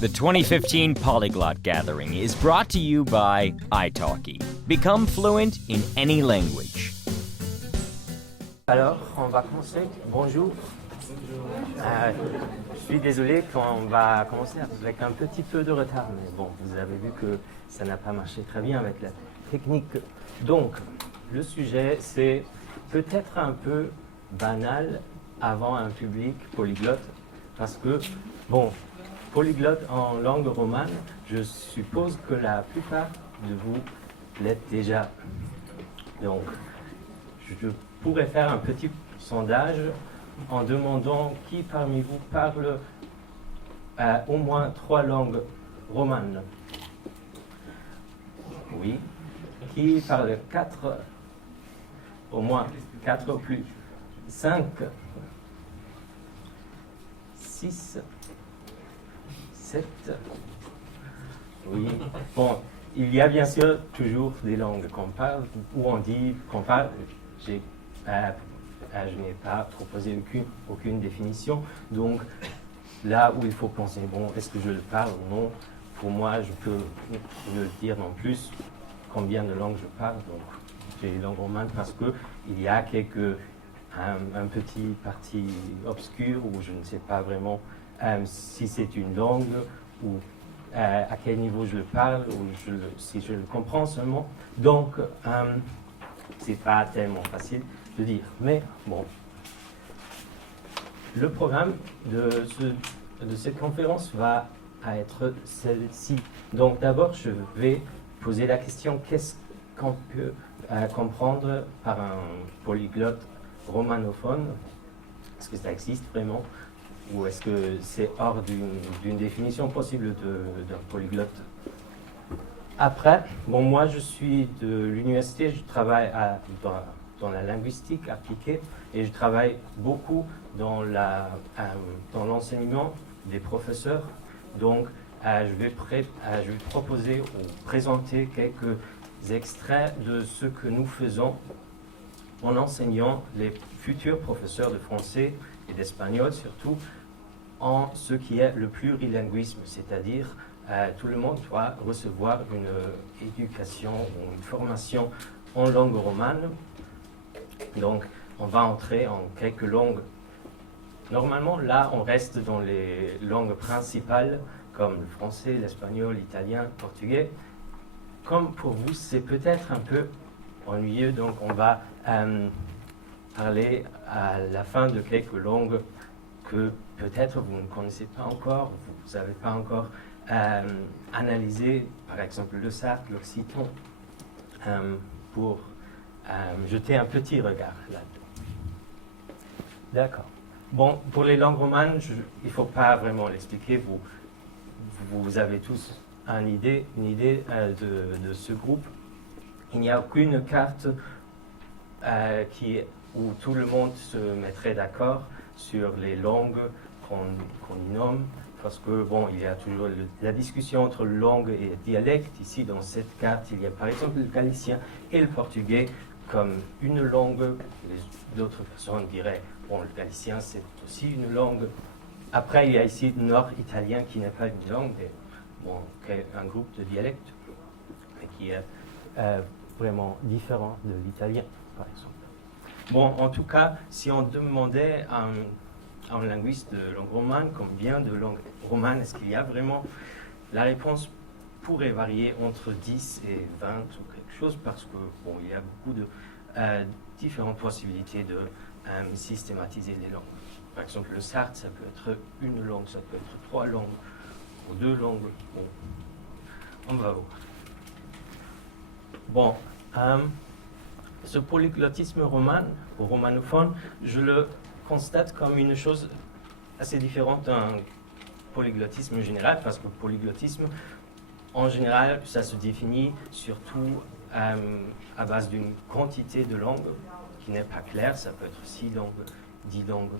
The 2015 Polyglot Gathering is brought to you by italki. Become fluent in any language. Alors, on va commencer. Bonjour. Je suis désolé qu'on va commencer avec un petit peu de retard, mais bon, vous avez vu que ça n'a pas marché très bien avec la technique. Donc, le sujet, c'est peut-être un peu banal avant un public polyglotte, parce que, bon, polyglotte en langue romane, je suppose que la plupart de vous l'êtes déjà. Donc, je pourrais faire un petit sondage en demandant qui parmi vous parle au moins 3 langues romanes. Oui. Qui parle 4, au moins 4 ou plus, 5, 6, 7. Oui. Bon, il y a bien sûr toujours des langues qu'on parle, où on dit qu'on parle. Je n'ai pas proposé aucune définition. Donc, là où il faut penser, bon, est-ce que je le parle ou non? Pour moi, je peux le dire non plus combien de langues je parle. Donc, j'ai les langues romanes parce qu'il y a un petit parti obscur où je ne sais pas vraiment si c'est une langue ou à quel niveau je le parle ou si je le comprends seulement. Donc, c'est pas tellement facile de dire. Mais bon, le programme de cette conférence va être celle-ci. Donc d'abord, je vais poser la question, qu'est-ce qu'on peut comprendre par un polyglotte romanophone? Est-ce que ça existe vraiment? Ou est-ce que c'est hors d'une définition possible d'un polyglotte? Après, bon, moi je suis de l'université, je travaille dans la linguistique appliquée et je travaille beaucoup dans l'enseignement des professeurs. Donc, je vais proposer ou présenter quelques extraits de ce que nous faisons en enseignant les futurs professeurs de français et d'espagnol, surtout en ce qui est le plurilinguisme, c'est-à-dire tout le monde doit recevoir une éducation ou une formation en langue romane. Donc, on va entrer en quelques langues. Normalement, là, on reste dans les langues principales, comme le français, l'espagnol, l'italien, le portugais. Comme pour vous, c'est peut-être un peu ennuyeux, donc on va parler à la fin de quelques langues que peut-être vous ne connaissez pas encore, vous n'avez pas encore analysé, par exemple le sarde, l'occitan, pour jeter un petit regard là-dedans. D'accord. Bon, pour les langues romanes, il ne faut pas vraiment l'expliquer. Vous avez tous une idée de ce groupe. Il n'y a aucune carte où tout le monde se mettrait d'accord sur les langues qu'on y nomme, parce que, bon, il y a toujours la discussion entre langue et dialecte. Ici, dans cette carte, il y a par exemple le galicien et le portugais comme une langue. D'autres personnes diraient, bon, le galicien, c'est aussi une langue. Après, il y a ici le nord-italien qui n'est pas une langue, mais bon, un groupe de dialectes, mais qui est vraiment différent de l'italien, par exemple. Bon, en tout cas, si on demandait à un linguiste de langue romane combien de langues romanes est-ce qu'il y a vraiment, la réponse pourrait varier entre 10 et 20 ou quelque chose, parce que, bon, il y a beaucoup de différentes possibilités de systématiser les langues. Par exemple, le sarde, ça peut être une langue, ça peut être 3 langues, ou 2 langues. Bon, on va voir. Bon, ce polyglottisme roman, ou romanophone, je le constate comme une chose assez différente d'un polyglottisme général, parce que le polyglottisme, en général, ça se définit surtout à base d'une quantité de langues qui n'est pas claire. Ça peut être 6 langues, 10 langues.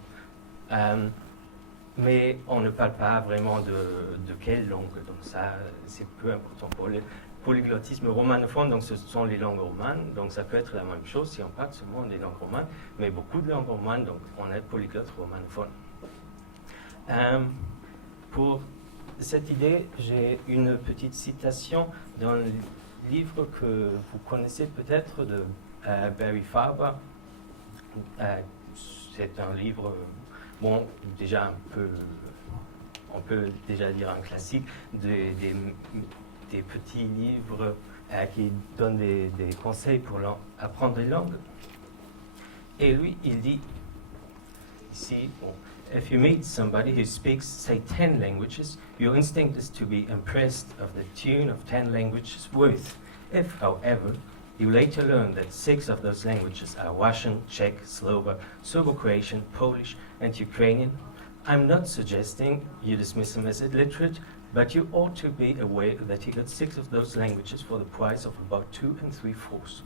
Mais on ne parle pas vraiment de quelle langue. Donc ça, c'est peu important. Pour le polyglottisme romanophone, donc ce sont les langues romanes. Donc ça peut être la même chose si on parle seulement des langues romanes. Mais beaucoup de langues romanes, donc on est polyglotte romanophone. Pour cette idée, j'ai une petite citation d'un livre que vous connaissez peut-être de Barry Farber. C'est un livre, bon, déjà un peu, on peut déjà dire un classique, des petits livres qui donnent des conseils pour apprendre les langues. Et lui, il dit ici, bon, if you meet somebody who speaks, say, 10 languages, your instinct is to be impressed of the tune of 10 languages worth. If, however, you later learn that 6 of those languages are Russian, Czech, Slovak, Serbo-Croatian, Polish, and Ukrainian, I'm not suggesting you dismiss him as illiterate, but you ought to be aware that he got 6 of those languages for the price of about 2 3/4.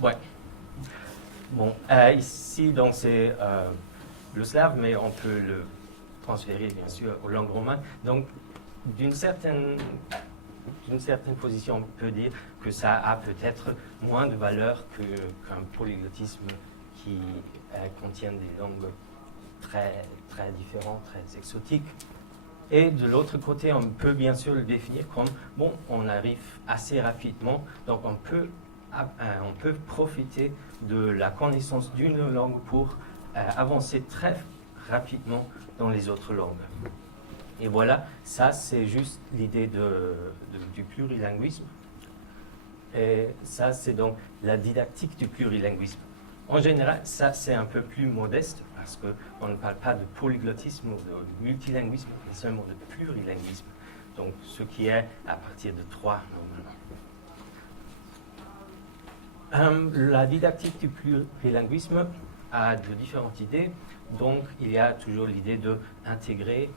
Ouais. Bon, ici, donc, c'est le slave, mais on peut le transférer, bien sûr, aux langues romanes. Donc, d'une certaine position, on peut dire que ça a peut-être moins de valeur qu'un polyglottisme qui contient des langues très, très différentes, très exotiques. Et de l'autre côté, on peut bien sûr le définir comme, bon, on arrive assez rapidement, donc on peut profiter de la connaissance d'une langue pour avancer très rapidement dans les autres langues. Et voilà, ça c'est juste l'idée du plurilinguisme. Et ça c'est donc la didactique du plurilinguisme. En général, ça c'est un peu plus modeste parce qu'on ne parle pas de polyglottisme ou de multilinguisme, mais seulement de plurilinguisme. Donc ce qui est à partir de 3 normalement. La didactique du plurilinguisme a de différentes idées. Donc il y a toujours l'idée d'intégrer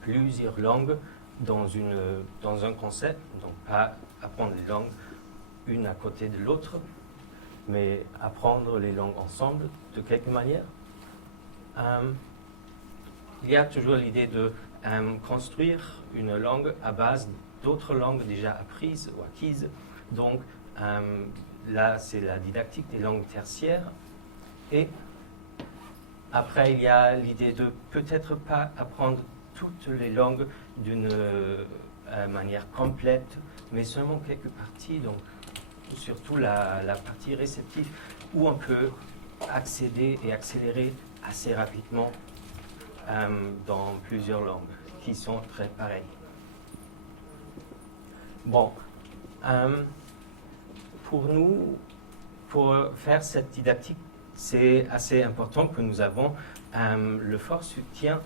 plusieurs langues dans un concept, donc pas apprendre les langues une à côté de l'autre, mais apprendre les langues ensemble de quelque manière. Il y a toujours l'idée de construire une langue à base d'autres langues déjà apprises ou acquises. Donc là, c'est la didactique des langues tertiaires. Et après, il y a l'idée de peut-être pas apprendre toutes les langues d'une manière complète, mais seulement quelques parties, donc surtout la partie réceptive, où on peut accéder et accélérer assez rapidement dans plusieurs langues qui sont très pareilles. Bon, pour nous, pour faire cette didactique, c'est assez important que nous avons le fort soutien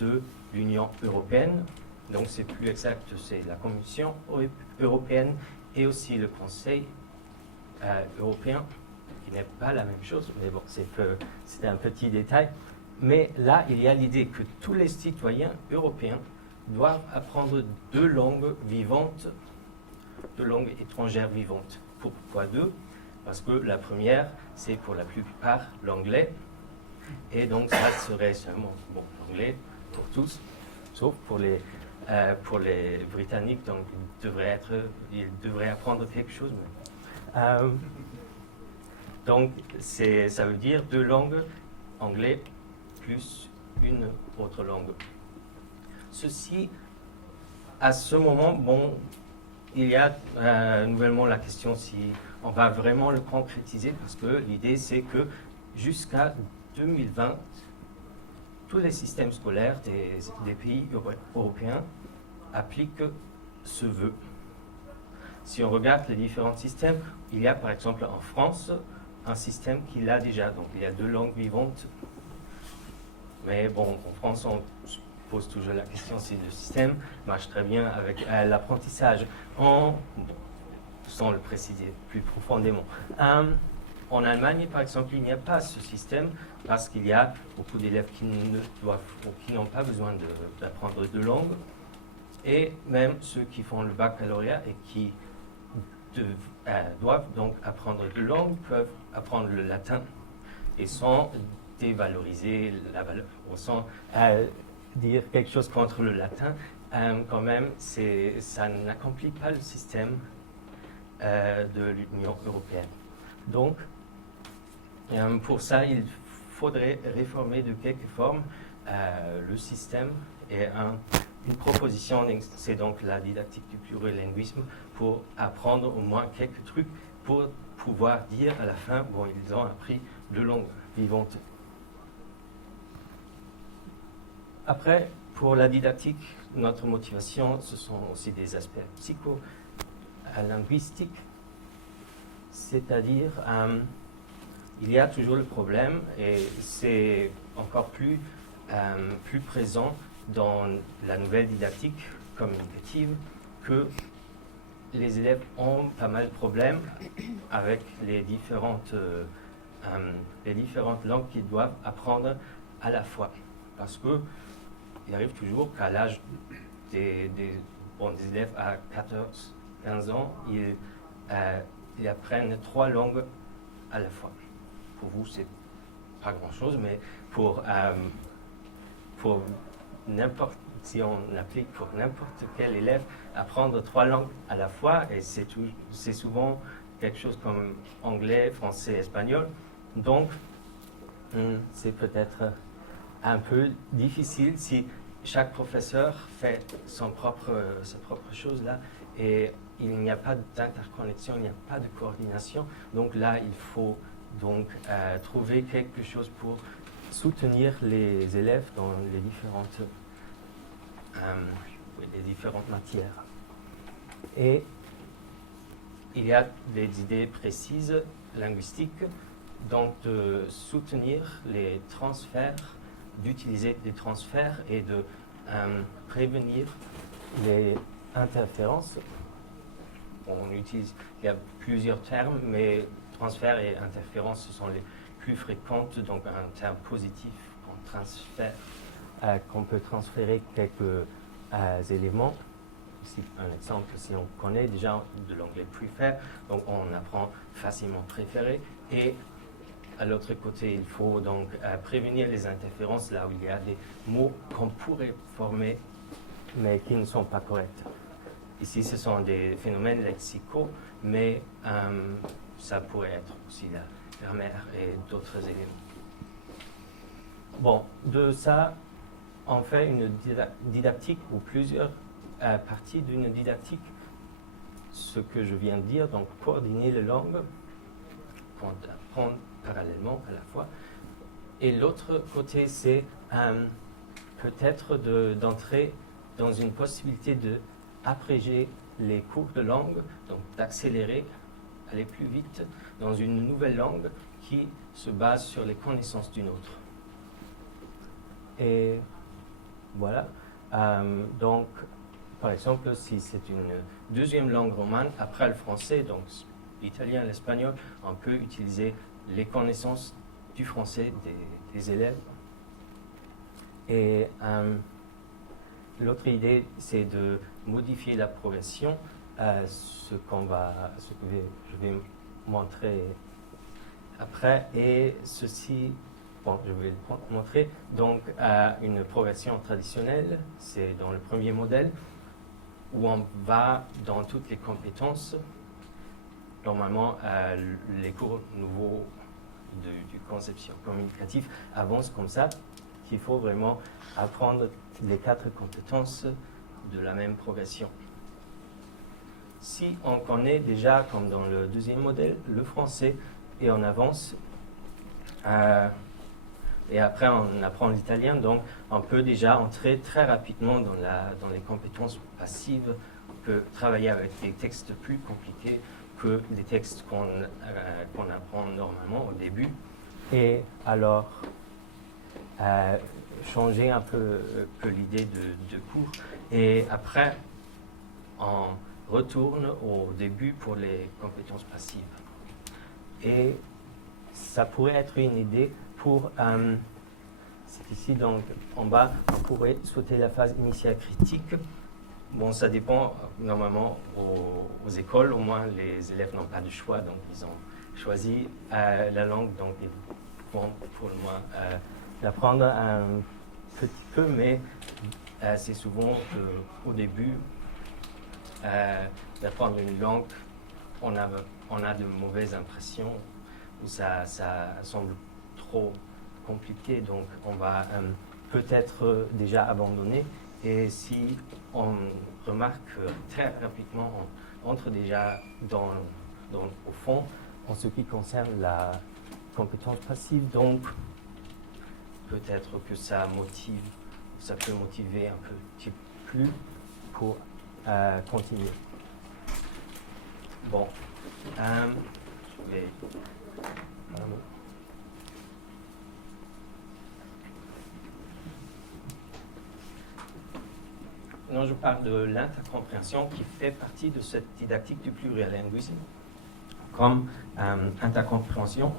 de l'Union européenne. Donc c'est plus exact, c'est la Commission européenne et aussi le Conseil européen, qui n'est pas la même chose, mais bon, c'est un petit détail. Mais là, il y a l'idée que tous les citoyens européens doivent apprendre 2 langues vivantes, 2 langues étrangères vivantes. Pourquoi 2 ? Parce que la première, c'est pour la plupart l'anglais, et donc ça serait seulement l'anglais pour tous, sauf pour les Britanniques, donc ils devraient apprendre quelque chose. Donc ça veut dire 2 langues, anglais plus une autre langue. Ceci, à ce moment, bon, il y a nouvellement la question si on va vraiment le concrétiser, parce que l'idée c'est que jusqu'à 2020, tous les systèmes scolaires des pays européens appliquent ce vœu. Si on regarde les différents systèmes, il y a par exemple en France un système qui l'a déjà, donc il y a 2 langues vivantes. Mais bon, en France, on se pose toujours la question si le système marche très bien avec l'apprentissage. Sans le préciser plus profondément. En Allemagne, par exemple, il n'y a pas ce système parce qu'il y a beaucoup d'élèves qui n'ont pas besoin d'apprendre 2 langues, et même ceux qui font le baccalauréat et qui doivent donc apprendre 2 langues peuvent apprendre le latin, et sans dévaloriser la valeur, ou sans dire quelque chose contre le latin, quand même, ça n'accomplit pas le système de l'Union européenne. Donc, pour ça, il faudrait réformer de quelque forme le système Et une proposition, c'est donc la didactique du plurilinguisme pour apprendre au moins quelques trucs pour pouvoir dire à la fin, bon, ils ont appris deux langues vivantes. Après, pour la didactique, notre motivation, ce sont aussi des aspects psycho-linguistiques, c'est-à-dire, il y a toujours le problème, et c'est encore plus présent dans la nouvelle didactique communicative, que les élèves ont pas mal de problèmes avec les différentes langues qu'ils doivent apprendre à la fois. Parce qu'il arrive toujours qu'à l'âge des élèves à 14-15 ans, ils apprennent 3 langues à la fois. Pour vous, c'est pas grand-chose, mais pour si on applique pour n'importe quel élève, apprendre 3 langues à la fois, et c'est souvent quelque chose comme anglais, français, espagnol. Donc, c'est peut-être un peu difficile si chaque professeur fait sa propre chose là, et il n'y a pas d'interconnexion, il n'y a pas de coordination. Donc là, il faut donc trouver quelque chose pour soutenir les élèves dans les différentes matières. Et il y a des idées précises linguistiques, donc de soutenir les transferts, d'utiliser des transferts et de prévenir les interférences. Il y a plusieurs termes, mais transfert et interférence, ce sont les plus fréquentes, donc un terme positif qu'on peut transférer quelques éléments. Ici, un exemple, si on connaît déjà de l'anglais prefer, donc on apprend facilement préférer. Et à l'autre côté, il faut donc prévenir les interférences là où il y a des mots qu'on pourrait former, mais qui ne sont pas corrects. Ici, ce sont des phénomènes lexicaux, mais ça pourrait être aussi la grammaire et d'autres éléments. Bon, de ça, on fait une didactique ou plusieurs parties d'une didactique. Ce que je viens de dire, donc coordonner les langues, apprendre parallèlement à la fois. Et l'autre côté, c'est peut-être d'entrer dans une possibilité d'abréger les cours de langue, donc d'accélérer, aller plus vite dans une nouvelle langue qui se base sur les connaissances d'une autre. Et voilà. Donc, par exemple, si c'est une deuxième langue romane, après le français, donc l'italien, l'espagnol, on peut utiliser les connaissances du français des élèves. Et l'autre idée, c'est de modifier la progression, ce que je vais montrer après. Et ceci, je vais le montrer. Donc, une progression traditionnelle, c'est dans le premier modèle, où on va dans toutes les compétences. Normalement, les cours nouveaux du conception communicative avancent comme ça, qu'il faut vraiment apprendre les 4 compétences de la même progression. Si on connaît déjà, comme dans le deuxième modèle, le français, et on avance, et après on apprend l'italien, donc on peut déjà entrer très rapidement dans les compétences passives. On peut travailler avec des textes plus compliqués que les textes qu'on apprend normalement au début. Et alors, changer un peu que l'idée de cours. Et après, on retourne au début pour les compétences passives. Et ça pourrait être une idée pour... c'est ici, donc, en bas, on pourrait sauter la phase initiale critique. Bon, ça dépend, normalement, aux écoles, au moins, les élèves n'ont pas de choix, donc ils ont choisi la langue, donc ils vont pour le moins l'apprendre un petit peu, mais c'est souvent au début d'apprendre une langue, on a de mauvaises impressions, où ça semble trop compliqué, donc on va peut-être déjà abandonner. Et si on remarque très rapidement, on entre déjà au fond en ce qui concerne la compétence passive, donc peut-être que ça peut motiver un petit plus pour continuer. Bon, je vais... Non, je parle de l'intercompréhension qui fait partie de cette didactique du plurilinguisme. Comme intercompréhension,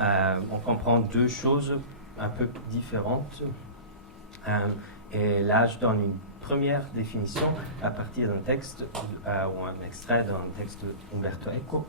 on comprend deux choses un peu différentes. Et là, je donne une première définition à partir d'un texte ou un extrait d'un texte d'Umberto Eco.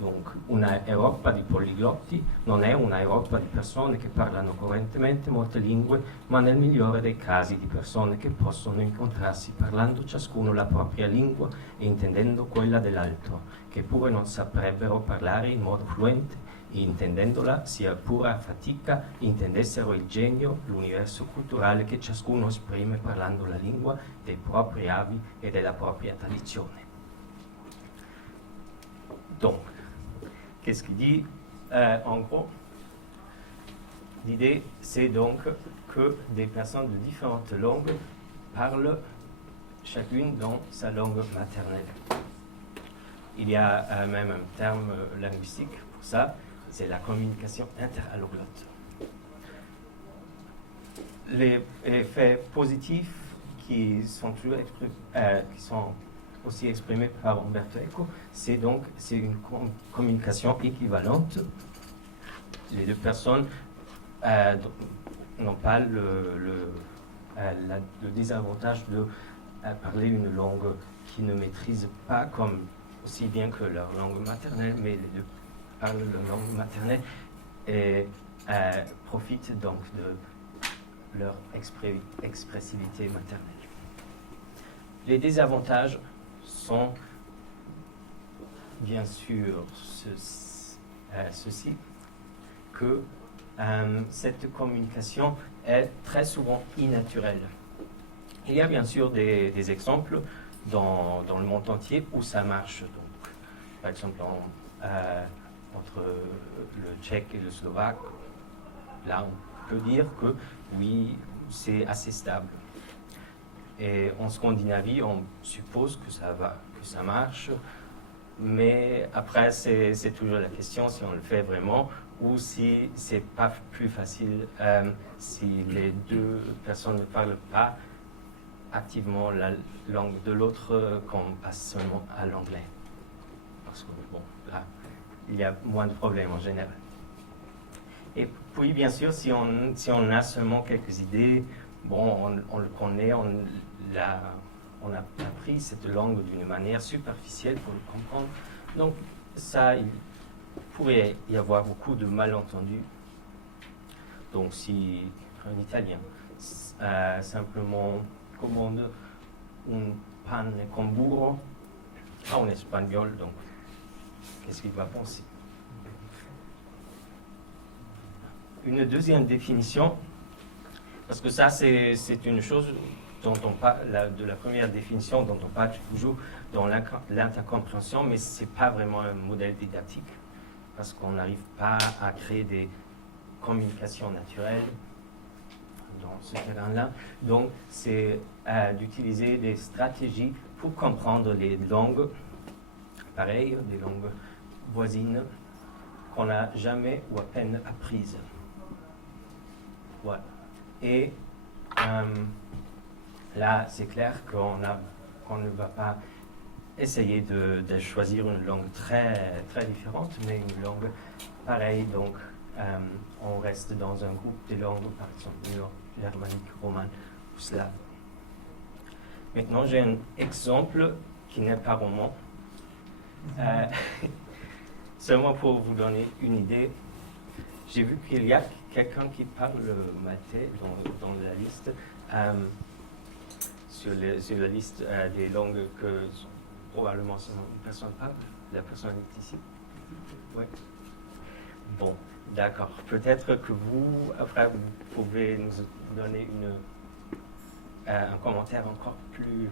Donc, una Europa di poliglotti non è una Europa di persone che parlano correntemente molte lingue, ma nel migliore dei casi di persone che possono incontrarsi parlando ciascuno la propria lingua e intendendo quella dell'altro, che pure non saprebbero parlare in modo fluente e intendendola, sia pura fatica, intendessero il genio, l'universo culturale che ciascuno esprime parlando la lingua dei propri avi e della propria tradizione. Donc, qu'est-ce qu'il dit en gros, l'idée, c'est donc que des personnes de différentes langues parlent chacune dans sa langue maternelle. Il y a même un terme linguistique pour ça, c'est la communication interalloglotte. Les effets positifs qui sont aussi exprimé par Umberto Eco, c'est une communication équivalente. Les deux personnes n'ont pas le désavantage de parler une langue qu'ils ne maîtrisent pas comme aussi bien que leur langue maternelle, mais les deux parlent leur langue maternelle et profitent donc de leur expressivité maternelle. Les désavantages sont bien sûr ceci, que cette communication est très souvent innaturelle. Il y a bien sûr des exemples dans le monde entier où ça marche. Donc, par exemple, entre le tchèque et le slovaque, là on peut dire que oui, c'est assez stable. Et en Scandinavie, on suppose que ça marche, mais après, c'est toujours la question si on le fait vraiment ou si c'est pas plus facile si les deux personnes ne parlent pas activement la langue de l'autre qu'on passe seulement à l'anglais. Parce que, bon, là, il y a moins de problèmes en général. Et puis, bien sûr, si on a seulement quelques idées, bon, on le connaît, on a appris cette langue d'une manière superficielle pour le comprendre. Donc, ça, il pourrait y avoir beaucoup de malentendus. Donc, si un Italien simplement commande un pane con burro à un Espagnol, donc, qu'est-ce qu'il va penser? Une deuxième définition, parce que ça, c'est une chose dont on parle, de la première définition dont on parle toujours dans l'intercompréhension, mais ce n'est pas vraiment un modèle didactique, parce qu'on n'arrive pas à créer des communications naturelles dans ce terrain-là. Donc, c'est d'utiliser des stratégies pour comprendre les langues pareilles, des langues voisines, qu'on n'a jamais ou à peine apprises. Voilà. Et là, c'est clair qu'on ne va pas essayer de choisir une langue très, très différente, mais une langue pareille. Donc, on reste dans un groupe de langues, par exemple, germanique, romane ou slave. Maintenant, j'ai un exemple qui n'est pas roman. Seulement pour vous donner une idée, j'ai vu qu'il y a quelqu'un qui parle maltais dans la liste, sur la liste des langues que probablement une personne parle. La personne est ici. Oui. Bon, d'accord. Peut-être que vous, après, vous pouvez nous donner un commentaire encore plus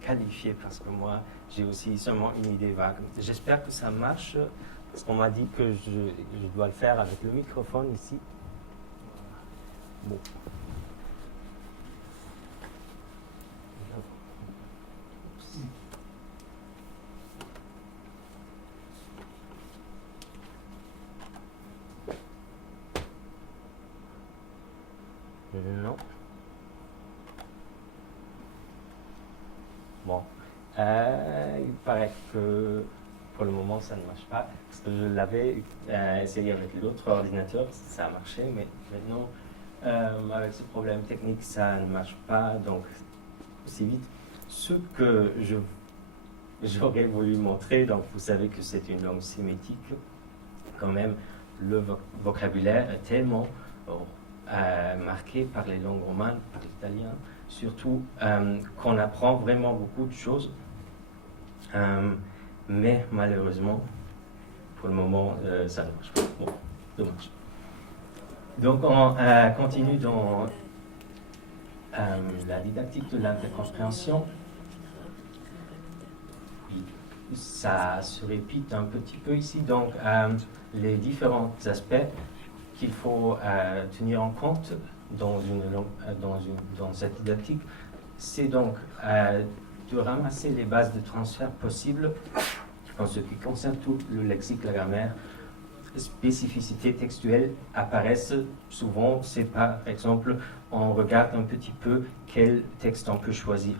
qualifié, parce que moi, j'ai aussi seulement une idée vague. J'espère que ça marche, parce qu'on m'a dit que je dois le faire avec le microphone ici. Bon. Non. Bon. Il paraît que pour le moment ça ne marche pas, parce que je l'avais essayé avec l'autre ordinateur, ça a marché, mais maintenant avec ce problème technique ça ne marche pas donc aussi vite. Ce que j'aurais voulu montrer, donc vous savez que c'est une langue sémitique, quand même le vocabulaire est tellement marqué par les langues romanes, par l'italien, surtout qu'on apprend vraiment beaucoup de choses, mais malheureusement, pour le moment, ça ne marche pas. Bon, dommage. Donc on continue dans la didactique de l'intercompréhension. Ça se répète un petit peu ici, donc les différents aspects qu'il faut tenir en compte dans cette didactique, c'est donc de ramasser les bases de transfert possibles en ce qui concerne tout le lexique, la grammaire. Spécificités textuelles apparaissent souvent, c'est par exemple, on regarde un petit peu quel texte on peut choisir.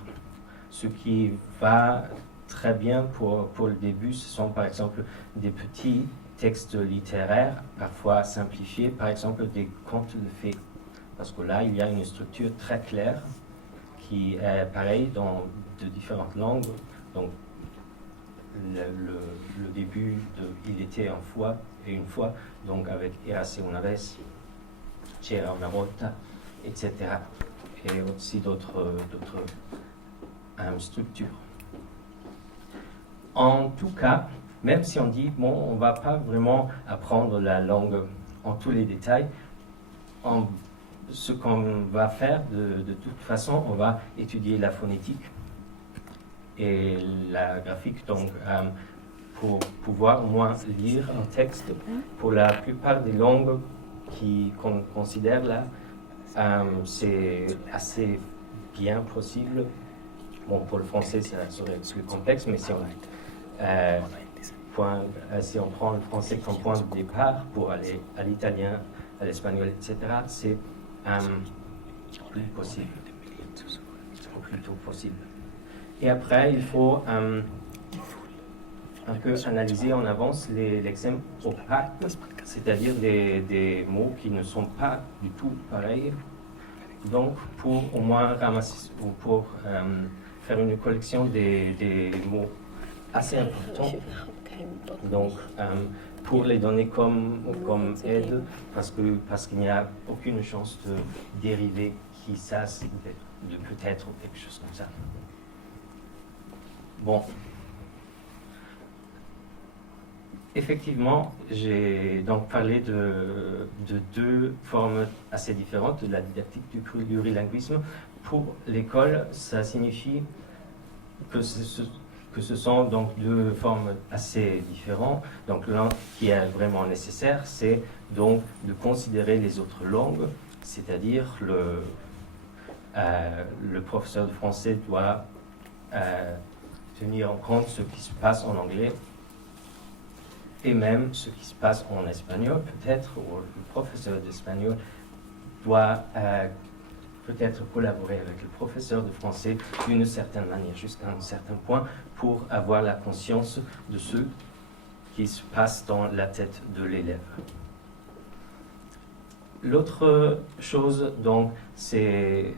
Ce qui va très bien pour le début, ce sont par exemple des petits textes littéraires, parfois simplifiés, par exemple des contes de fées. Parce que là, il y a une structure très claire qui est pareille dans de différentes langues. Donc, le début de Il était une fois, donc avec Erase una vez, C'era una volta, etc. Et aussi d'autres structures. En tout cas, même si on dit, bon, on ne va pas vraiment apprendre la langue en tous les détails, ce qu'on va faire, de toute façon, on va étudier la phonétique et la graphique, donc pour pouvoir au moins lire un texte. Pour la plupart des langues qu'on considère là, c'est assez bien possible. Bon, pour le français, ça serait plus complexe, mais si on prend le français comme point de départ pour aller à l'italien, à l'espagnol, etc., c'est plus possible. Plutôt possible. Et après, il faut un peu analyser en avance les lexèmes opaques, c'est-à-dire des mots qui ne sont pas du tout pareils. Donc, pour au moins ramasser ou pour faire une collection des mots assez importants. Donc, pour les donner comme aide, parce qu'il n'y a aucune chance de dériver qui ça, de peut-être ou quelque chose comme ça. Bon. Effectivement, j'ai donc parlé de deux formes assez différentes de la didactique du plurilinguisme. Pour l'école, ça signifie que ce sont donc deux formes assez différentes. Donc l'un qui est vraiment nécessaire, c'est donc de considérer les autres langues, c'est-à-dire le professeur de français doit tenir en compte ce qui se passe en anglais et même ce qui se passe en espagnol, peut-être, ou le professeur d'espagnol doit peut-être collaborer avec le professeur de français d'une certaine manière, jusqu'à un certain point, pour avoir la conscience de ce qui se passe dans la tête de l'élève. L'autre chose, donc, c'est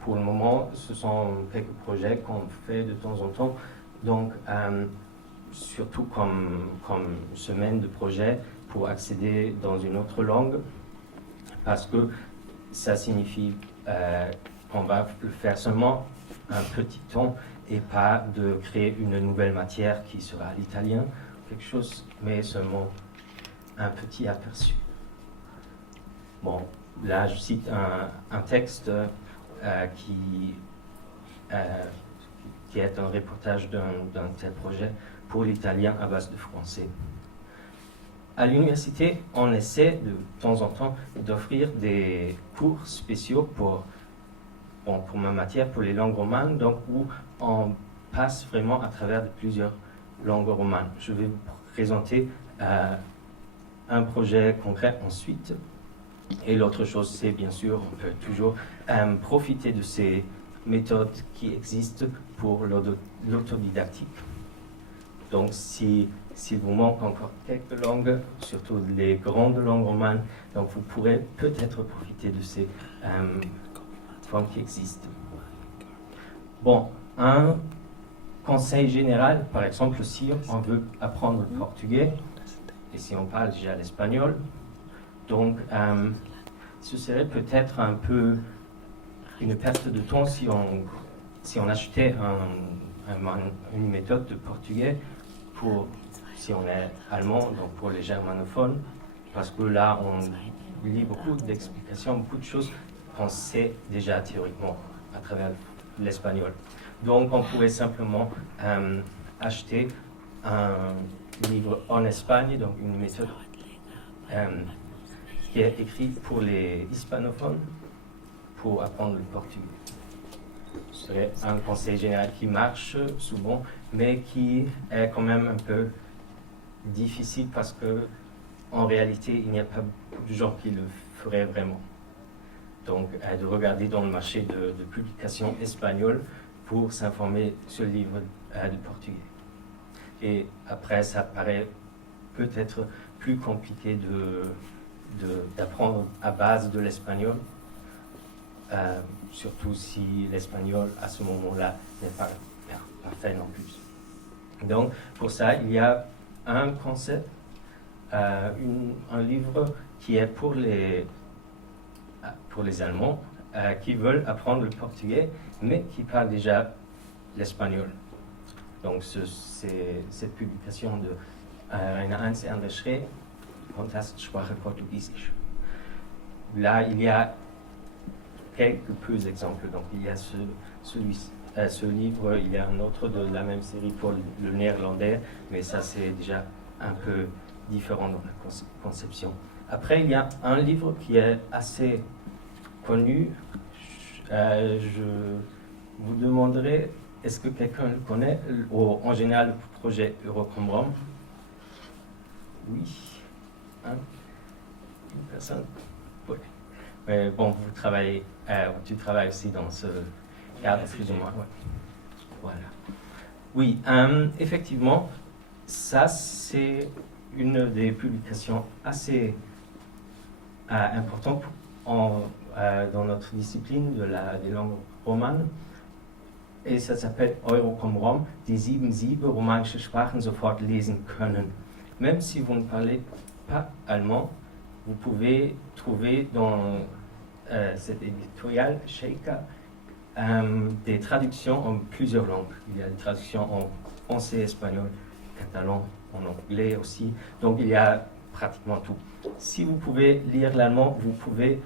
pour le moment, ce sont quelques projets qu'on fait de temps en temps, donc surtout comme semaine de projet pour accéder dans une autre langue, parce que ça signifie qu'on va le faire seulement un petit temps et pas de créer une nouvelle matière qui sera l'italien, quelque chose, mais seulement un petit aperçu. Bon, Là, je cite un texte qui est un reportage d'un tel projet pour l'italien à base de français. À l'université, on essaie de temps en temps d'offrir des cours spéciaux pour ma matière, pour les langues romanes, donc où on passe vraiment à travers plusieurs langues romanes. Je vais vous présenter un projet concret ensuite. Et l'autre chose, c'est bien sûr, on peut toujours profiter de ces méthodes qui existent pour l'autodidactique. Donc, s'il vous manque encore quelques langues, surtout les grandes langues romanes, donc vous pourrez peut-être profiter de ces formes qui existent. Bon, un conseil général, par exemple, si on veut apprendre le portugais, et si on parle déjà l'espagnol, donc ce serait peut-être un peu une perte de temps si on achetait une méthode de portugais si on est allemand, donc pour les germanophones, parce que là, on lit beaucoup d'explications, beaucoup de choses qu'on sait déjà théoriquement à travers l'espagnol. Donc, on pourrait simplement acheter un livre en Espagne, donc une méthode qui est écrite pour les hispanophones pour apprendre le portugais. Ce serait un conseil général qui marche souvent, mais qui est quand même un peu difficile parce que en réalité, il n'y a pas beaucoup de gens qui le feraient vraiment. Donc, de regarder dans le marché de publications espagnoles pour s'informer sur le livre de portugais. Et après, ça paraît peut-être plus compliqué d'apprendre à base de l'espagnol, surtout si l'espagnol à ce moment-là n'est pas parfait non plus. Donc pour ça, il y a un concept, un livre qui est pour les Allemands qui veulent apprendre le portugais, mais qui parlent déjà l'espagnol. Donc cette publication de Eine einzelne Schrift, Kontastsprache Portugiesisch. Là, il y a quelques peu d'exemples. Donc, il y a ce livre, il y a un autre de la même série pour le néerlandais, mais ça, c'est déjà un peu différent dans la conception. Après, il y a un livre qui est assez connu. Je vous demanderai, est-ce que quelqu'un le connaît, en général, le projet Eurocomrom? Oui. Hein? Une personne? Oui. Mais bon, tu travailles aussi dans ce cadre, plus ou moins. Ouais. Voilà. Oui, effectivement, ça c'est une des publications assez importantes dans notre discipline des langues romanes. Et ça s'appelle Eurocomrom, die 7 romanische Sprachen sofort lesen können. Même si vous ne parlez pas allemand, vous pouvez trouver dans cet éditorial Sheikha des traductions en plusieurs langues. Il y a des traductions en français, espagnol, catalan, en anglais aussi. Donc il y a pratiquement tout. Si vous pouvez lire l'allemand, vous pouvez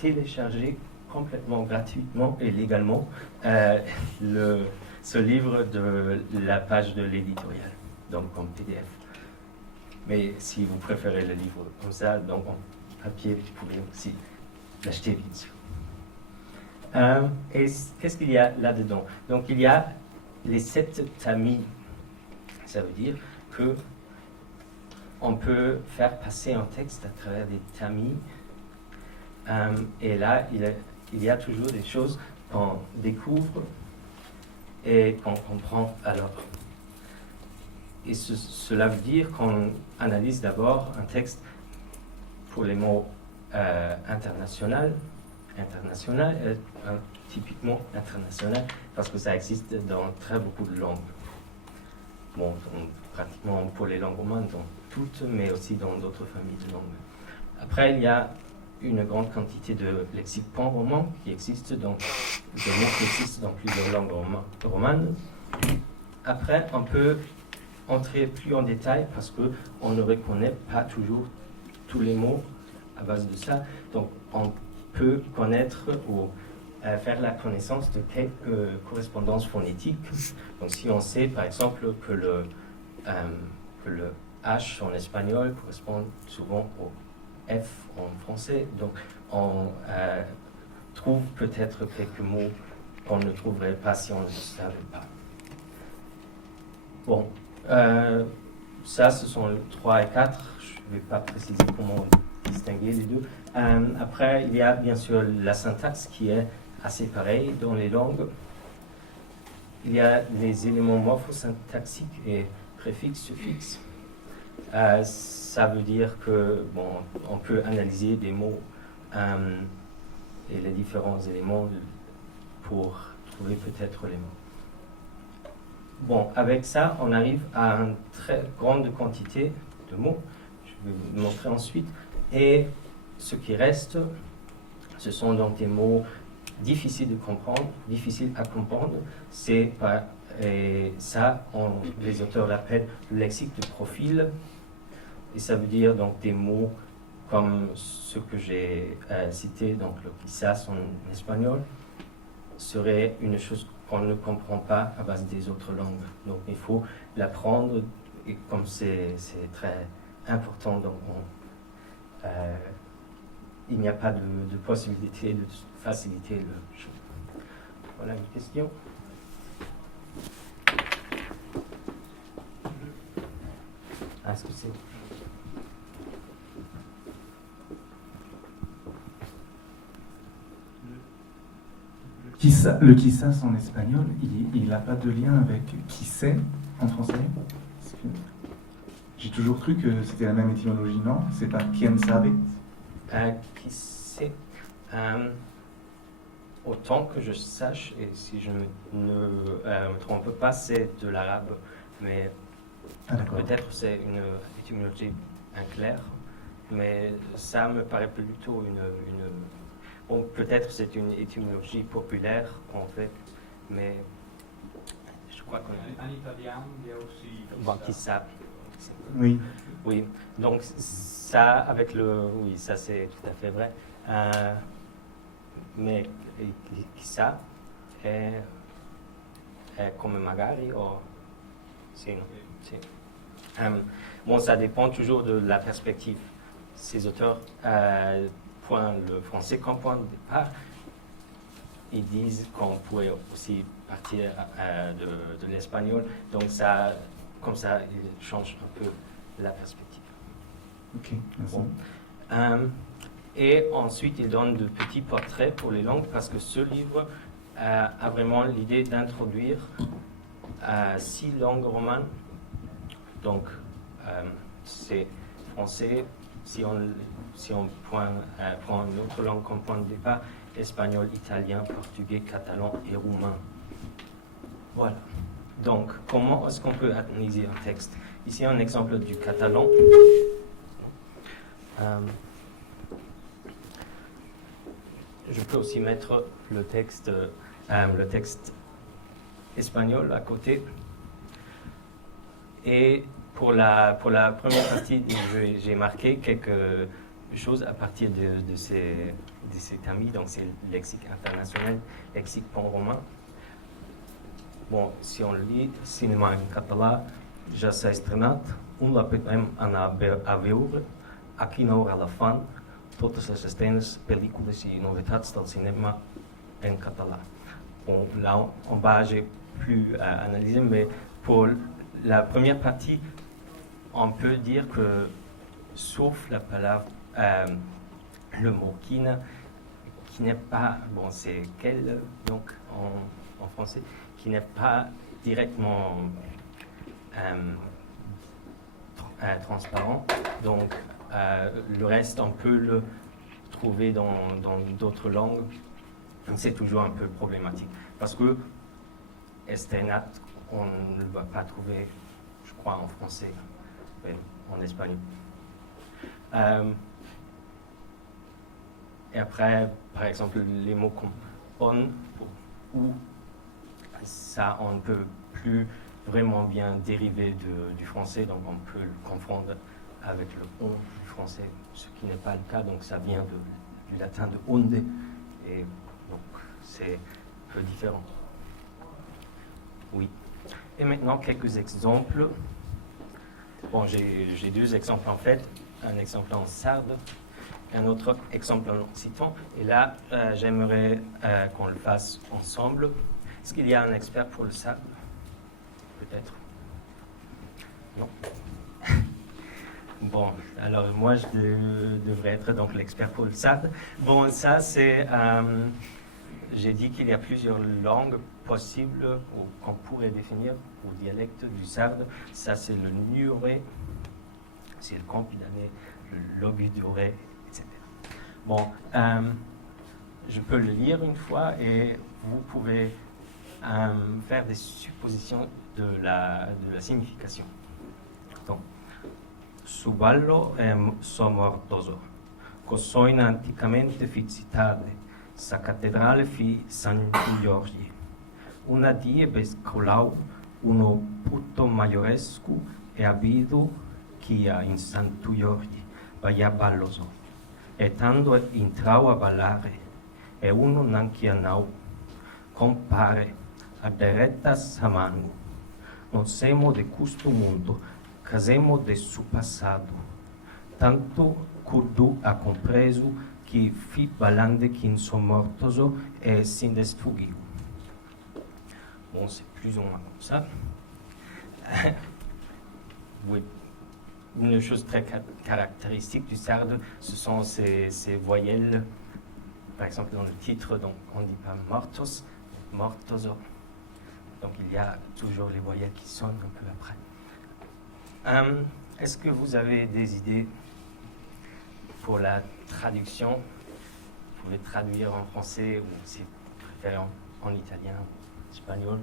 télécharger complètement gratuitement et légalement ce livre de la page de l'éditorial, donc comme PDF. Mais si vous préférez le livre comme ça, donc en papier, vous pouvez aussi l'acheter, bien sûr. Et qu'est-ce qu'il y a là-dedans? Donc il y a les 7 tamis. Ça veut dire que on peut faire passer un texte à travers des tamis. Et là, il y a toujours des choses qu'on découvre et qu'on comprend alors. Et cela veut dire qu'on analyse d'abord un texte pour les mots typiquement international, parce que ça existe dans très beaucoup de langues. Bon, pratiquement pour les langues romanes, dans toutes, mais aussi dans d'autres familles de langues. Après, il y a une grande quantité de lexiques pan-romans qui existent dans plusieurs langues romanes. Après, on peut entrer plus en détail parce qu'on ne reconnaît pas toujours tous les mots à base de ça. Donc, on peut connaître ou faire la connaissance de quelques correspondances phonétiques. Donc, si on sait, par exemple, que le H en espagnol correspond souvent au F en français, donc on trouve peut-être quelques mots qu'on ne trouverait pas si on ne le savait pas. Bon, ça, ce sont le 3 et 4. Je ne vais pas préciser comment distinguer les deux. Après, il y a bien sûr la syntaxe qui est assez pareille dans les langues. Il y a les éléments morphosyntaxiques et préfixes, suffixes. Ça veut dire que, bon, on peut analyser des mots et les différents éléments pour trouver peut-être les mots. Bon, avec ça, on arrive à une très grande quantité de mots. Je vais vous montrer ensuite. Et ce qui reste, ce sont donc des mots difficiles de comprendre, difficiles à comprendre. Et ça, les auteurs l'appellent le lexique de profil. Et ça veut dire donc des mots comme ce que j'ai cité, donc le quizás en espagnol, serait une chose qu'on ne comprend pas à base des autres langues. Donc il faut l'apprendre, et comme c'est très important, donc il n'y a pas de possibilité de faciliter le jeu. Voilà une question. Est-ce que c'est... Le quizás en espagnol, il n'a pas de lien avec qui sait en français. J'ai toujours cru que c'était la même étymologie, non? C'est pas quien sabe? Qui sait? Autant que je sache, et si je ne me trompe pas, c'est de l'arabe, mais peut-être c'est une étymologie claire, mais ça me paraît plutôt une bon, peut-être c'est une étymologie populaire qu'on fait, mais je crois qu'on a... En italien, il y a aussi... Bon, qui savent. Oui. Oui, donc ça, avec le... Oui, ça c'est tout à fait vrai. Mais qui ça est comme magari ou... C'est non. Bon, ça dépend toujours de la perspective. Ces auteurs... point le français comme point de départ, ils disent qu'on pourrait aussi partir de l'espagnol, donc ça, comme ça, ils changent un peu la perspective. Ok, merci. Bon. Et ensuite, ils donnent de petits portraits pour les langues, parce que ce livre a vraiment l'idée d'introduire 6 langues romanes. Donc, c'est français, si on prend une autre langue comme point de départ, espagnol, italien, portugais, catalan et roumain. Voilà. Donc, comment est-ce qu'on peut analyser un texte? Ici, un exemple du catalan. Je peux aussi mettre le texte espagnol à côté. Et pour la première partie, j'ai marqué quelque chose à partir de cet ami, donc c'est le lexique international, lexique pan-romain. Bon, si on le lit, cinéma en català já s'ha estrenat, lapidem a veure, aqui na hora la fan, totes les escenes, pel·lícules i novetats del cinéma en català. Bon, là, en bas, j'ai plus analysé, mais pour la première partie, on peut dire que, sauf la palabra, le mot qui n'est pas, bon, c'est quel, donc, en français, qui n'est pas directement transparent. Donc, le reste, on peut le trouver dans d'autres langues. C'est toujours un peu problématique. Parce que estrenat, on ne va pas trouver, je crois, en français, mais en espagnol. Et après, par exemple, les mots comme on ou, ça, on ne peut plus vraiment bien dériver du français, donc on peut le confondre avec le on du français, ce qui n'est pas le cas, donc ça vient du latin de onde, et donc c'est un peu différent. Oui. Et maintenant, quelques exemples. Bon, j'ai deux exemples en fait, un exemple en sarde, un autre exemple en occitan, et là, j'aimerais qu'on le fasse ensemble. Est-ce qu'il y a un expert pour le sarde? Peut-être. Non. Bon, alors moi, je devrais être donc l'expert pour le sarde. Bon, ça, c'est... j'ai dit qu'il y a plusieurs langues possibles qu'on pourrait définir au dialecte du sarde. Ça, c'est le nuoré, c'est le campidanais, le logudoré, etc. Bon, je peux le lire une fois et vous pouvez faire des suppositions de la signification. Donc, su ballo somortoso, cosoina anticamente fit citade, sa cattedrale fi San Giorgi. Una die bescolau uno putto maiorescu e abido quia in Santu Giorgi, vaia balloso. Etando intrau a ballare, e uno nanchi a nau, compare a derettas a mano. Non semo de custo mundo, casemo de su passado. Tanto cudu ha compreso que fi balande qu'in somortoso et sin desfugiu. Bon, c'est plus ou moins comme ça. Oui. Une chose très caractéristique du sarde, ce sont ces voyelles. Par exemple, dans le titre, donc, on ne dit pas mortos, mortoso. Donc, il y a toujours les voyelles qui sonnent un peu après. Est-ce que vous avez des idées pour la traduction? Vous pouvez traduire en français ou si vous préférez en italien, en espagnol.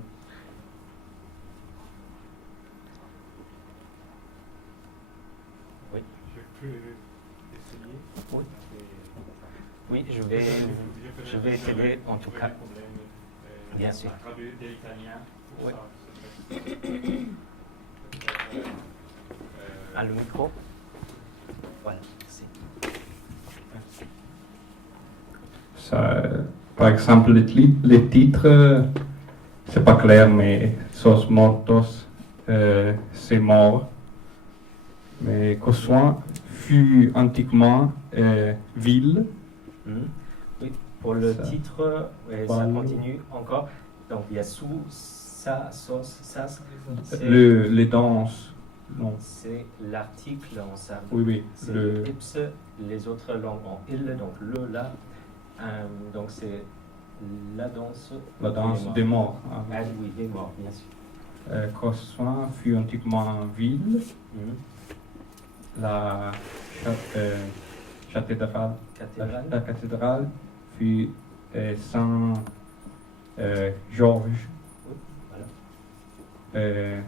Oui. Je peux essayer. Oui. Oui, je vais t'aider en tout cas. Bien sûr. Traduire de l'italien. Oui. À le micro. Voilà, merci. Ça, par exemple, les titres, c'est pas clair, mais Sos Mortos, c'est mort. Mais Cossoin fut antiquement ville. Oui, pour le Ça. titre, ça Ballo. continue encore. Donc il y a sous, ça, sos, sas. Les danses, non. C'est l'article en sarde. Oui, C'est le ipse, les autres langues en il, donc le, la. Donc c'est la danse. des morts. Hein. Ah oui, des morts, bien sûr. Cossoin fut antiquement ville. La cathédrale. Cathédrale. La cathédrale fut Saint Georges. Oui, voilà.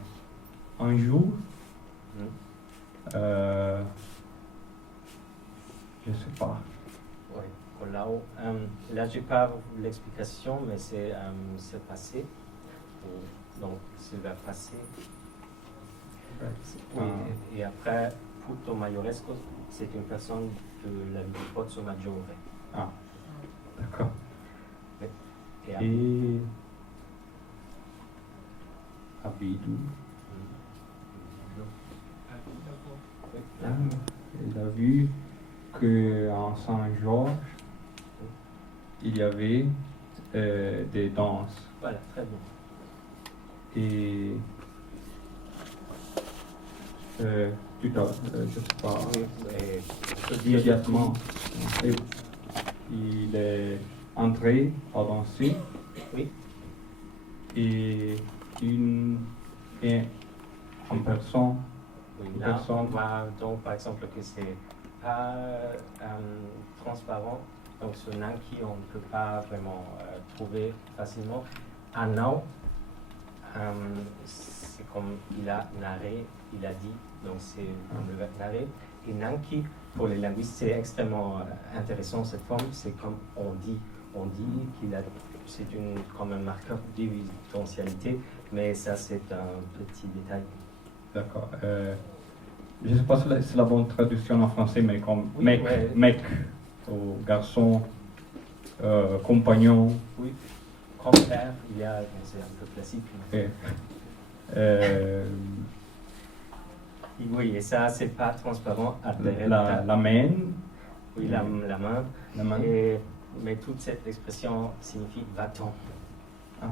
Un jour, je sais pas. Oui, là, j'ai pas l'explication, mais c'est passé. Donc, c'est vers passé. Oui, et après, Puto Maioresco, c'est une personne de la ville de Pozzo Maggiore. Ah, d'accord. Et Et Abidou, il a vu qu'en Saint-Georges, il y avait des danses. Voilà, très bien. Et tout à l'heure, je sais pas, immédiatement, il est entré à danser. Oui. Et une personne. Oui, là, on voit donc par exemple que c'est pas transparent. Donc ce nanki, on ne peut pas vraiment trouver facilement. Anao, c'est comme il a narré, il a dit, donc c'est le verbe narrer. Et nanki, pour les linguistes, c'est extrêmement intéressant cette forme, c'est comme on dit. On dit qu'il a, c'est comme un marqueur d'évidentialité, mais ça c'est un petit détail. D'accord. Je ne sais pas si c'est la bonne traduction en français, mais comme Oui, mec, ouais. mec, ou garçon, compagnon. Oui, compère, il y a, bon, c'est un peu classique. Et, euh, Oui, et ça, c'est pas transparent. Aperta. la main. Oui, la main. La main. Mais toute cette expression signifie va-t'en. Ah.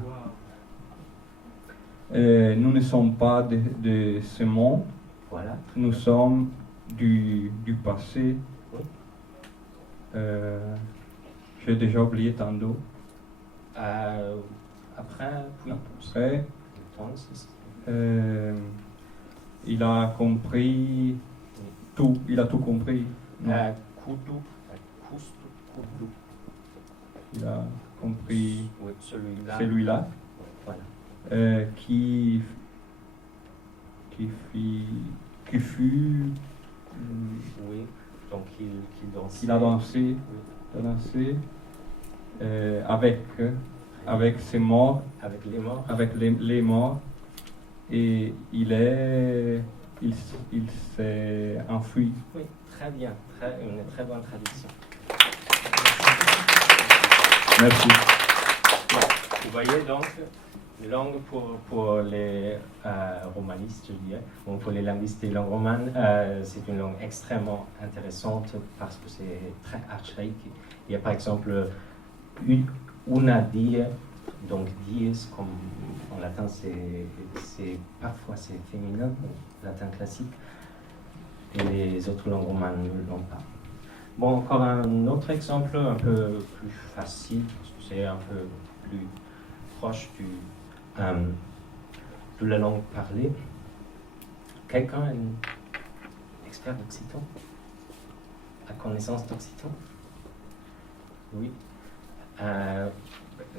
Nous ne sommes pas de ce monde, Voilà. nous sommes du passé. Oui. J'ai déjà oublié tantôt. Après, puis, Après, entonces, il a compris tout, il a tout compris. Non, kudu, kustu, kudu. il a compris Oui, celui-là. celui-là Voilà. qui fut, Oui, donc il dansait. il a dansé, Oui. il a dansé avec ses morts, Avec les morts. avec les morts, et il s'est enfui. Oui, très bien. Une très bonne traduction. Merci. Vous voyez donc, langue pour les romanistes, je dirais, ou pour les linguistes des langues romanes, c'est une langue extrêmement intéressante parce que c'est très archaïque. Il y a par exemple una die, donc dies, comme en latin, parfois c'est féminin, latin classique, et les autres langues romanes ne l'ont pas. Bon, encore un autre exemple un peu plus facile, parce que c'est un peu plus proche de la langue parlée. Quelqu'un est un expert d'occitan? A connaissance d'occitan? Oui.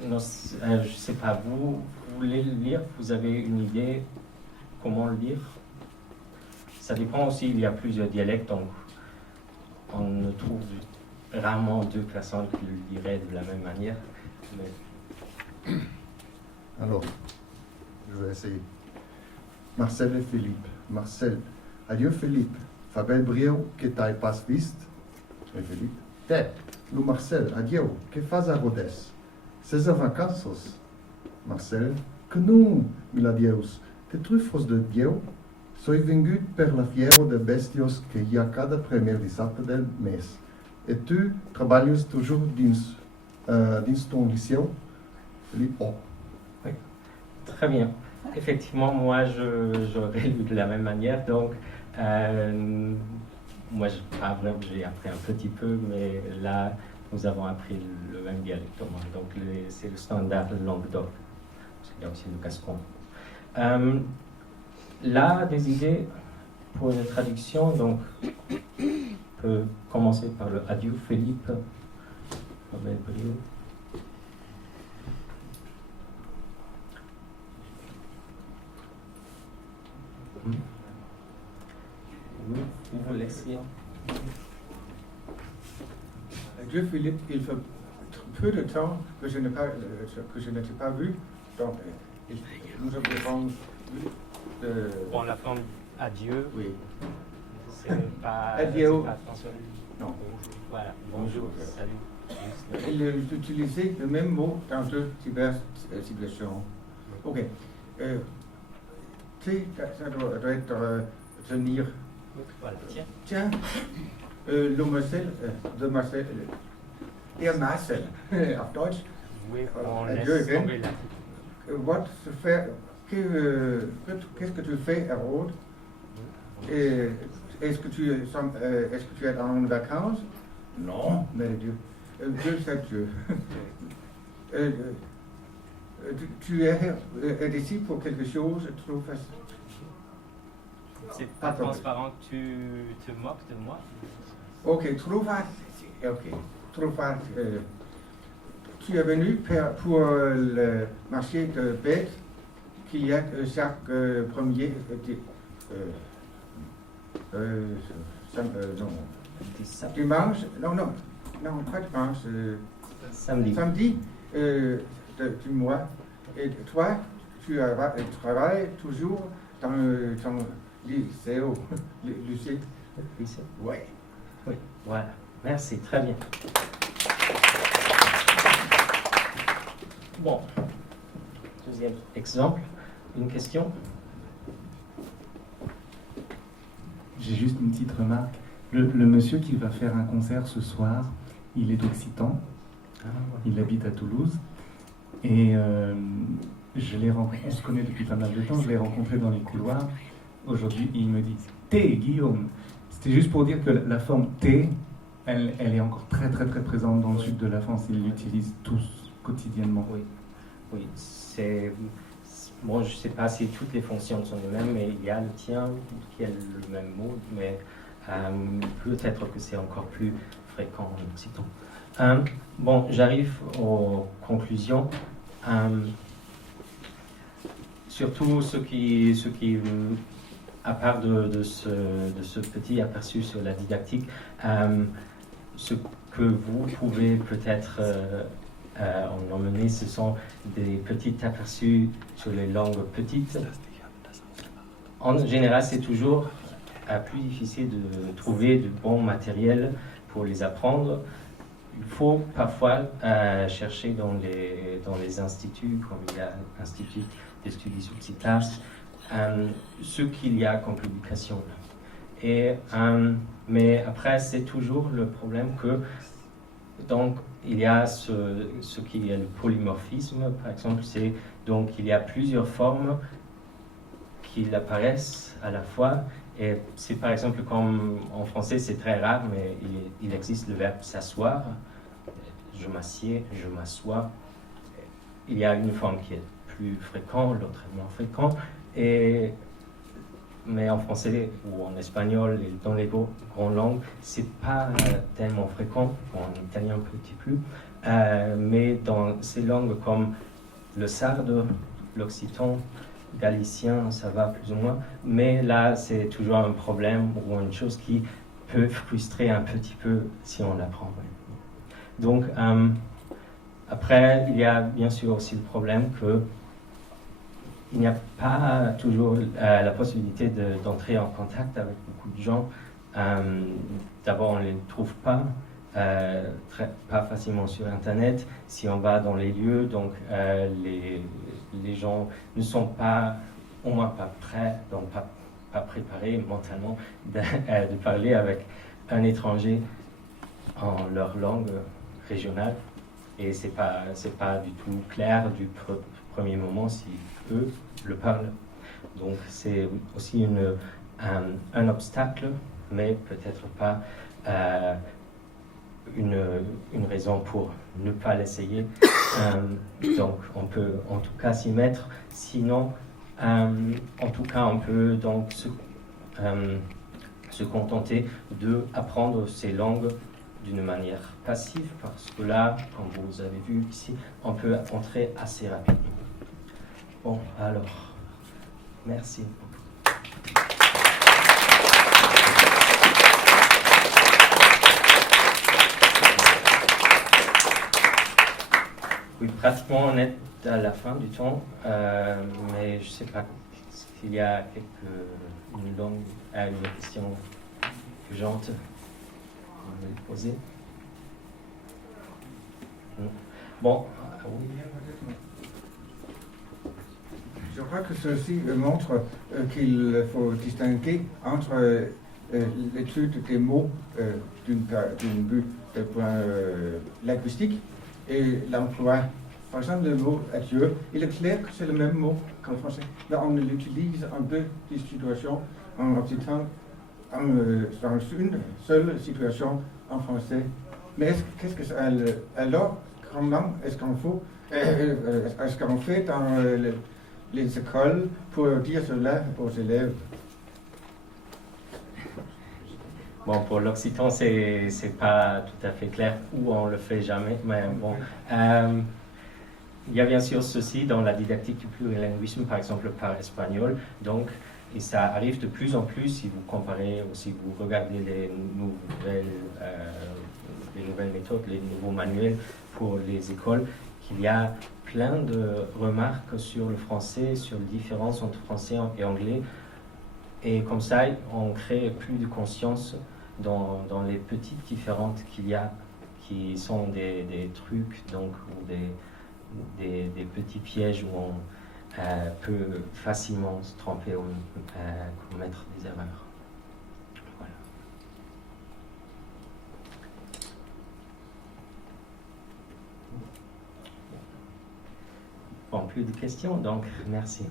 Non, je ne sais pas, vous voulez le lire? Vous avez une idée comment le lire? Ça dépend aussi, il y a plusieurs dialectes, donc on ne trouve rarement deux personnes qui le liraient de la même manière. Mais... Alors, je vais essayer. Marcel et Philippe. Marcel. Adieu Philippe. Fabel brio que t'ai pas vist. Et Philippe. Te. Lu Marcel. Adieu. Que faz a Rhodes? Ces vacances. Marcel. Que non, mil adieus. Te trufos de Dieu. Soy vengut per la fiero de bestios que hi ha cada primer dissabte del mes. Et tu trabalhas toujours dins ton liceu? Philippe. Oh. Oui, très bien. Effectivement, moi, j'aurais lu de la même manière. Donc, moi, j'ai appris un petit peu, mais là, nous avons appris le même dialecte. Donc, c'est le standard Languedoc. Il y a aussi le gascon. Là, des idées pour une traduction. Donc, on peut commencer par le adieu, Philippe. Fabel brio. Oui, vous laissiez. Adieu Philippe, il fait peu de temps que je n'ai pas vu, donc nous avons vu de... Bon, la forme adieu, Oui. c'est pas, Adieu. c'est pas François. Non. Voilà, bonjour, salut. Il a utilisé le même mot dans deux diverses situations. Ok. Ça doit être tenir. Voilà, tiens. Tiens, le Marcel, de Marcel, der Marcel, auf Deutsch. Oui, on Adieu laisse again. tomber là. Qu'est-ce que tu fais à Rhodes? Est-ce que tu es en vacances? Non, mais Dieu. Dieu c'est Dieu. Tu es ici pour quelque chose trop facile. C'est pas transparent, tu te moques de moi. Ok, trop facile. Ok, trop facile. Tu es venu pour le marché de bêtes qu'il y a chaque premier dimanche, non, pas dimanche, samedi du mois. Et toi, tu travailles toujours dans ton Liceo. Lycée. Lycée. Ouais. Oui, voilà. Merci, très bien. Bon, deuxième exemple, une question. J'ai juste une petite remarque. Le monsieur qui va faire un concert ce soir, il est d'Occitan, il habite à Toulouse, et on se connaît depuis pas mal de temps, je l'ai rencontré dans les couloirs. Aujourd'hui, il me dit « T, Guillaume ». C'était juste pour dire que la forme T, elle est encore très très très présente dans le sud de la France, ils l'utilisent tous quotidiennement. Oui, c'est... Bon, je ne sais pas si toutes les fonctions sont les mêmes, mais il y a le tien qui a le même mot, mais peut-être que c'est encore plus fréquent en occitan. Bon, j'arrive aux conclusions. Surtout ce qui à part de ce petit aperçu sur la didactique, ce que vous pouvez peut-être en emmener, ce sont des petits aperçus sur les langues petites. En général, c'est toujours plus difficile de trouver du bon matériel pour les apprendre. Il faut parfois chercher dans les instituts, comme il y a l'Institut d'études subsidiaires, ce qu'il y a comme publication. Mais après, c'est toujours le problème que donc il y a ce qui est le polymorphisme, par exemple, c'est donc il y a plusieurs formes qui apparaissent à la fois. Et c'est par exemple comme en français, c'est très rare, mais il existe le verbe s'asseoir. Je m'assieds, je m'assois. Il y a une forme qui est plus fréquente, l'autre est moins fréquente. Mais en français ou en espagnol et dans les grandes langues, c'est pas tellement fréquent. En italien, un petit peu. Mais dans ces langues comme le sarde, l'occitan, galicien, ça va plus ou moins, mais là c'est toujours un problème ou une chose qui peut frustrer un petit peu si on l'apprend. Donc après il y a bien sûr aussi le problème que il n'y a pas toujours la possibilité d'entrer en contact avec beaucoup de gens. D'abord on ne les trouve pas facilement sur Internet. Si on va dans les lieux, donc les gens ne sont pas, au moins pas prêts, donc pas préparés mentalement de parler avec un étranger en leur langue régionale. Et c'est pas du tout clair du premier moment si eux le parlent. Donc c'est aussi un obstacle, mais peut-être pas une raison pour ne pas l'essayer. Donc on peut en tout cas s'y mettre. Sinon, en tout cas, on peut donc se contenter d'apprendre ces langues d'une manière passive, parce que là, comme vous avez vu ici, on peut entrer assez rapidement. Bon, alors, merci. Oui, pratiquement on est à la fin du temps, mais je ne sais pas s'il y a une question urgente à me poser. Bon, oui. Je crois que ceci montre qu'il faut distinguer entre l'étude des mots d'un point linguistique et l'emploi. Par exemple, le mot adieu, il est clair que c'est le même mot qu'en français, mais on l'utilise en deux situations en occitan, dans une seule situation en français. Mais qu'est-ce que c'est alors, comment est-ce qu'on fait dans les écoles pour dire cela aux élèves? Bon, pour l'occitan, c'est pas tout à fait clair où on le fait jamais, mais bon. Il y a bien sûr ceci dans la didactique du plurilinguisme, par exemple par espagnol. Donc, et ça arrive de plus en plus si vous comparez ou si vous regardez les nouvelles méthodes, les nouveaux manuels pour les écoles, qu'il y a plein de remarques sur le français, sur les différences entre français et anglais. Et comme ça, on crée plus de conscience dans les petites différences qu'il y a, qui sont des trucs, donc, ou des petits pièges où on peut facilement se tromper ou commettre des erreurs. Voilà. Bon, plus de questions, donc merci.